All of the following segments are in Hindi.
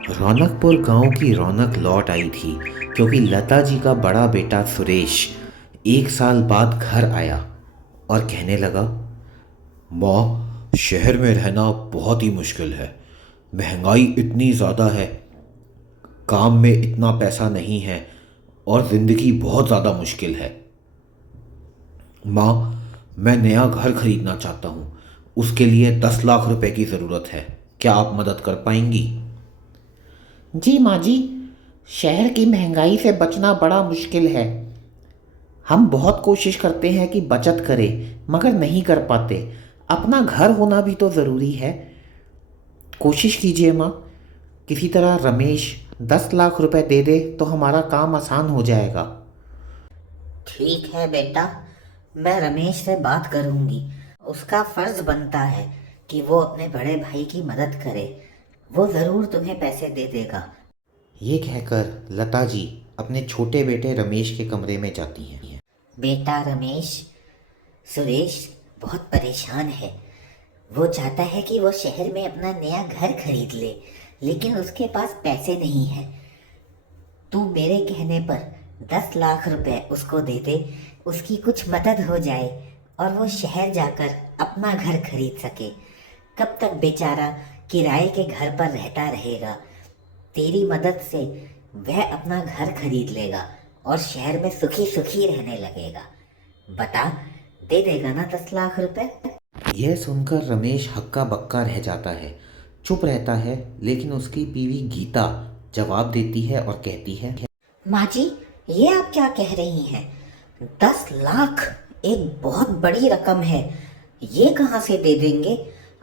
रौनकपुर गांव की रौनक लौट आई थी क्योंकि लता जी का बड़ा बेटा सुरेश 1 साल बाद घर आया और कहने लगा, माँ, शहर में रहना बहुत ही मुश्किल है। महंगाई इतनी ज़्यादा है, काम में इतना पैसा नहीं है और ज़िंदगी बहुत ज़्यादा मुश्किल है। माँ, मैं नया घर खरीदना चाहता हूँ। उसके लिए 10 लाख रुपए की ज़रूरत है। क्या आप मदद कर पाएंगी? जी माँ जी, शहर की महंगाई से बचना बड़ा मुश्किल है। हम बहुत कोशिश करते हैं कि बचत करें मगर नहीं कर पाते। अपना घर होना भी तो ज़रूरी है। कोशिश कीजिए माँ, किसी तरह रमेश 10 लाख रुपए दे दे तो हमारा काम आसान हो जाएगा। ठीक है बेटा, मैं रमेश से बात करूंगी। उसका फर्ज बनता है कि वो अपने बड़े भाई की मदद करे। वो ज़रूर तुम्हें पैसे दे देगा। ये कहकर लता जी अपने छोटे बेटे रमेश के कमरे में जाती हैं। बेटा रमेश, सुरेश बहुत परेशान है। वो चाहता है कि वो शहर में अपना नया घर खरीद ले, लेकिन उसके पास पैसे नहीं है। तू मेरे कहने पर 10 लाख रुपए उसको दे दे, उसकी कुछ मदद हो जाए और वो शहर जाकर अपना घर खरीद सके। कब तक बेचारा किराए के घर पर रहता रहेगा? तेरी मदद से वह अपना घर खरीद लेगा और शहर में सुखी सुखी रहने लगेगा। बता, दे देगा ना 10 लाख रुपए? यह सुनकर रमेश हक्का बक्का रह जाता है, चुप रहता है। लेकिन उसकी बीवी गीता जवाब देती है और कहती है, माँ जी, ये आप क्या कह रही हैं? 10 लाख एक बहुत बड़ी रकम है। ये कहाँ से दे देंगे?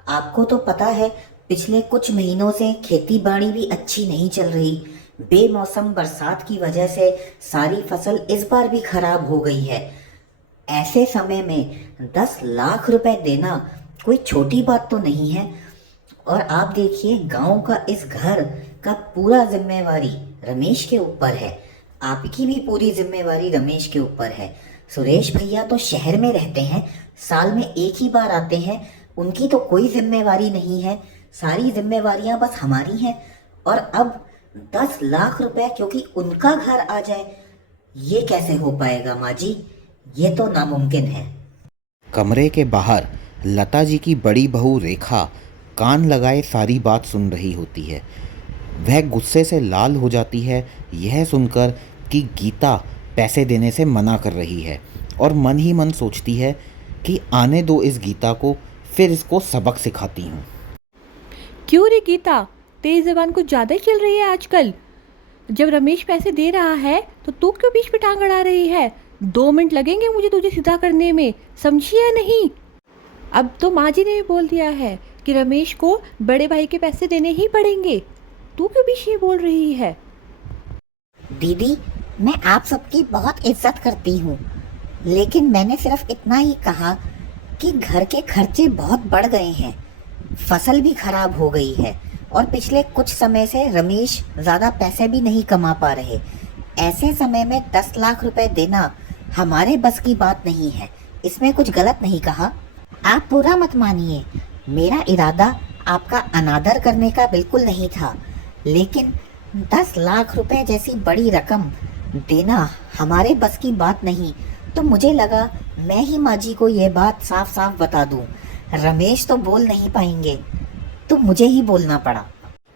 आपको तो पता है, पिछले कुछ महीनों से खेती बाड़ी भी अच्छी नहीं चल रही। बेमौसम बरसात की वजह से सारी फसल इस बार भी खराब हो गई है। ऐसे समय में 10 लाख रुपए देना कोई छोटी बात तो नहीं है। और आप देखिए, गांव का इस घर का पूरा जिम्मेवारी रमेश के ऊपर है। आपकी भी पूरी जिम्मेवारी रमेश के ऊपर है। सुरेश भैया तो शहर में रहते हैं, साल में एक ही बार आते हैं। उनकी तो कोई जिम्मेवारी नहीं है, सारी जिम्मेवारियां बस हमारी हैं। और अब 10 लाख रुपए क्योंकि उनका घर आ जाए, ये कैसे हो पाएगा माँ जी? ये तो नामुमकिन है। कमरे के बाहर लता जी की बड़ी बहू रेखा कान लगाए सारी बात सुन रही होती है। वह गुस्से से लाल हो जाती है यह सुनकर कि गीता पैसे देने से मना कर रही है, और मन ही मन सोचती है कि आने दो इस गीता को, फिर इसको सबक सिखाती हूँ। क्यों रे गीता, तेरी जबान कुछ ज़्यादा ही चल रही है आजकल। जब रमेश पैसे दे रहा है तो तू क्यों बीच में टांग अड़ा रही है? 2 मिनट लगेंगे मुझे तुझे सीधा करने में, समझी या नहीं? अब तो माँ जी ने भी बोल दिया है कि रमेश को बड़े भाई के पैसे देने ही पड़ेंगे। तू क्यों बीच में बोल रही है? दीदी, मैं आप सबकी बहुत इज्जत करती हूँ, लेकिन मैंने सिर्फ इतना ही कहा कि घर के खर्चे बहुत बढ़ गए हैं। फसल भी खराब हो गई है और पिछले कुछ समय से रमेश ज़्यादा पैसे भी नहीं कमा पा रहे। ऐसे समय में 10 लाख रुपए देना हमारे बस की बात नहीं है। इसमें कुछ गलत नहीं कहा। आप पूरा मत मानिए, मेरा इरादा आपका अनादर करने का बिल्कुल नहीं था, लेकिन 10 लाख रुपए जैसी बड़ी रकम देना हमारे बस की बात नहीं। तो मुझे लगा मैं ही माँ जी को ये बात साफ साफ बता दूं। रमेश तो बोल नहीं पाएंगे, तो मुझे ही बोलना पड़ा।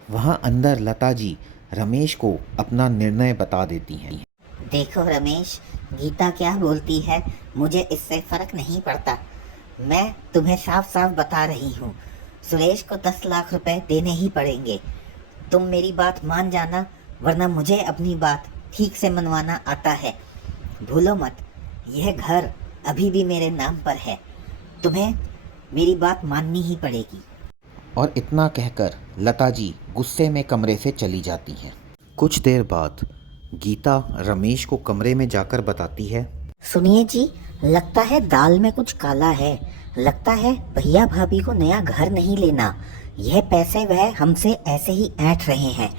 वहाँ अंदर लता जी रमेश को अपना निर्णय बता देती हैं। देखो रमेश, गीता क्या बोलती है मुझे इससे फर्क नहीं पड़ता। मैं तुम्हें साफ साफ बता रही हूँ, सुरेश को 10 लाख रुपए देने ही पड़ेंगे। तुम मेरी बात मान जाना, वरना मुझे अपनी बात ठीक से मनवाना आता है। भूलो मत, यह घर अभी भी मेरे नाम पर है। तुम्हें मेरी बात माननी ही पड़ेगी। और इतना कहकर लता जी गुस्से में कमरे से चली जाती हैं। कुछ देर बाद गीता रमेश को कमरे में जाकर बताती है, सुनिए जी, लगता है दाल में कुछ काला है। लगता है भैया भाभी को नया घर नहीं लेना। यह पैसे वह हमसे ऐसे ही ऐंठ रहे हैं।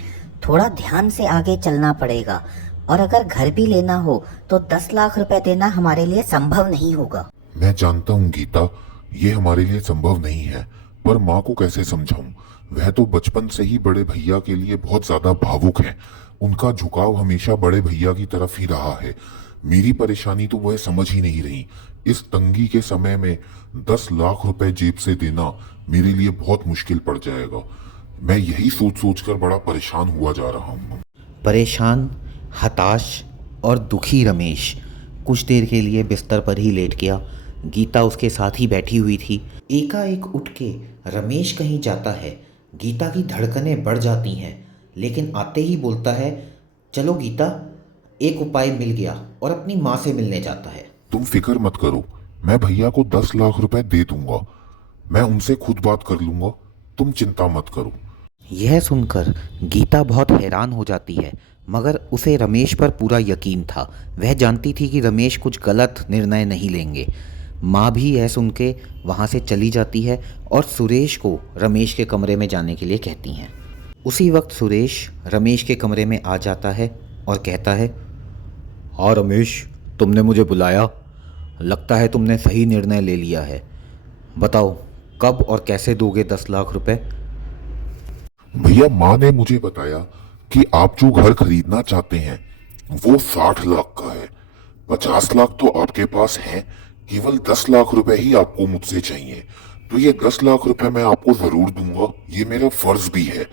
थोड़ा ध्यान से आगे चलना पड़ेगा, और अगर घर भी लेना हो तो 10 लाख रुपए देना हमारे लिए संभव नहीं होगा। मैं जानता हूँ गीता, ये हमारे लिए संभव नहीं है, पर माँ को कैसे समझाऊं? वह तो बचपन से ही बड़े भैया के लिए बहुत ज्यादा भावुक हैं। उनका झुकाव हमेशा बड़े भैया की तरफ ही रहा है। मेरी परेशानी तो वह समझ ही नहीं रही। इस तंगी के समय में 10 लाख रुपए जेब से देना मेरे लिए बहुत मुश्किल पड़ जाएगा। मैं यही सोच सोच कर बड़ा परेशान हुआ जा रहा हूँ। परेशान, हताश और दुखी रमेश कुछ देर के लिए बिस्तर पर ही लेट गया। गीता उसके साथ ही बैठी हुई थी। एकाएक उठ के रमेश कहीं जाता है। गीता की धड़कनें बढ़ जाती हैं, लेकिन आते ही बोलता है, चलो गीता, एक उपाय मिल गया, और अपनी माँ से मिलने जाता है। तुम फिक्र मत करो, मैं भैया को 10 लाख रुपए दे दूंगा। मैं उनसे खुद बात कर लूंगा, तुम चिंता मत करो। यह सुनकर गीता बहुत हैरान हो जाती है, मगर उसे रमेश पर पूरा यकीन था। वह जानती थी कि रमेश कुछ गलत निर्णय नहीं लेंगे। माँ भी यह सुन के वहाँ से चली जाती है और सुरेश को रमेश के कमरे में जाने के लिए कहती हैं। उसी वक्त सुरेश रमेश के कमरे में आ जाता है और कहता है, हाँ रमेश, तुमने मुझे बुलाया। लगता है तुमने सही निर्णय ले लिया है। बताओ, कब और कैसे दोगे 10 लाख रुपए? भैया, माँ ने मुझे बताया कि आप जो घर खरीदना चाहते हैं वो 60 लाख का है। 50 लाख तो आपके पास है, केवल 10 लाख रुपए ही आपको मुझसे चाहिए। तो ये 10 लाख रुपए मैं आपको जरूर दूंगा, ये मेरा फर्ज भी है।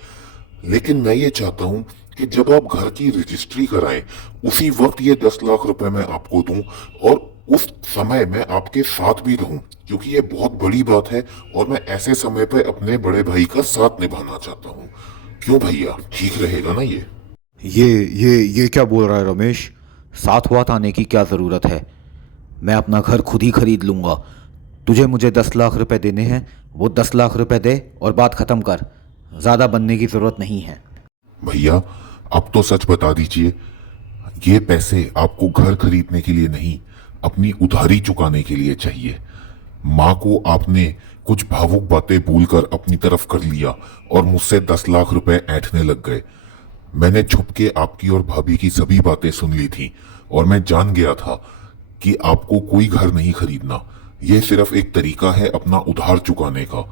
लेकिन मैं ये चाहता हूँ कि जब आप घर की रजिस्ट्री कराएं उसी वक्त ये 10 लाख रुपए मैं आपको दूं, और उस समय मैं आपके साथ भी रहूं, क्योंकि ये बहुत बड़ी बात है और मैं ऐसे समय पे अपने बड़े भाई का साथ निभाना चाहता हूँ। क्यों भैया, ठीक रहेगा ना ये? ये क्या बोल रहा है रमेश? साथ वाथ आने की क्या ज़रूरत है? मैं अपना घर खुद ही खरीद लूँगा। तुझे मुझे 10 लाख रुपए देने हैं, वो 10 लाख रुपए दे और बात ख़त्म कर। ज़्यादा बनने की ज़रूरत नहीं है। भैया, अब तो सच बता दीजिए, ये पैसे आपको घर खरीदने के लिए नहीं, अपनी उधारी चुकाने के लिए चाहिए। माँ को आपने कुछ भावुक बातें बोलकर अपनी तरफ कर लिया और मुझसे 10 लाख रुपए ऐंठने लग गए। मैंने छुप के आपकी और भाभी की सभी बातें सुन ली थी और मैं जान गया था कि आपको कोई घर नहीं खरीदना। यह सिर्फ एक तरीका है अपना उधार चुकाने का।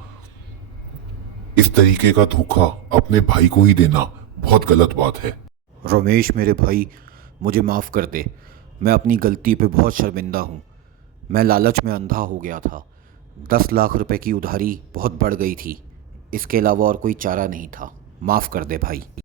इस तरीके का धोखा अपने भाई को ही देना बहुत गलत बात है। रमेश मेरे भाई, मुझे माफ़ कर दे। मैं अपनी गलती पे बहुत शर्मिंदा हूँ। मैं लालच में अंधा हो गया था। 10 लाख रुपए की उधारी बहुत बढ़ गई थी। इसके अलावा और कोई चारा नहीं था। माफ़ कर दे भाई।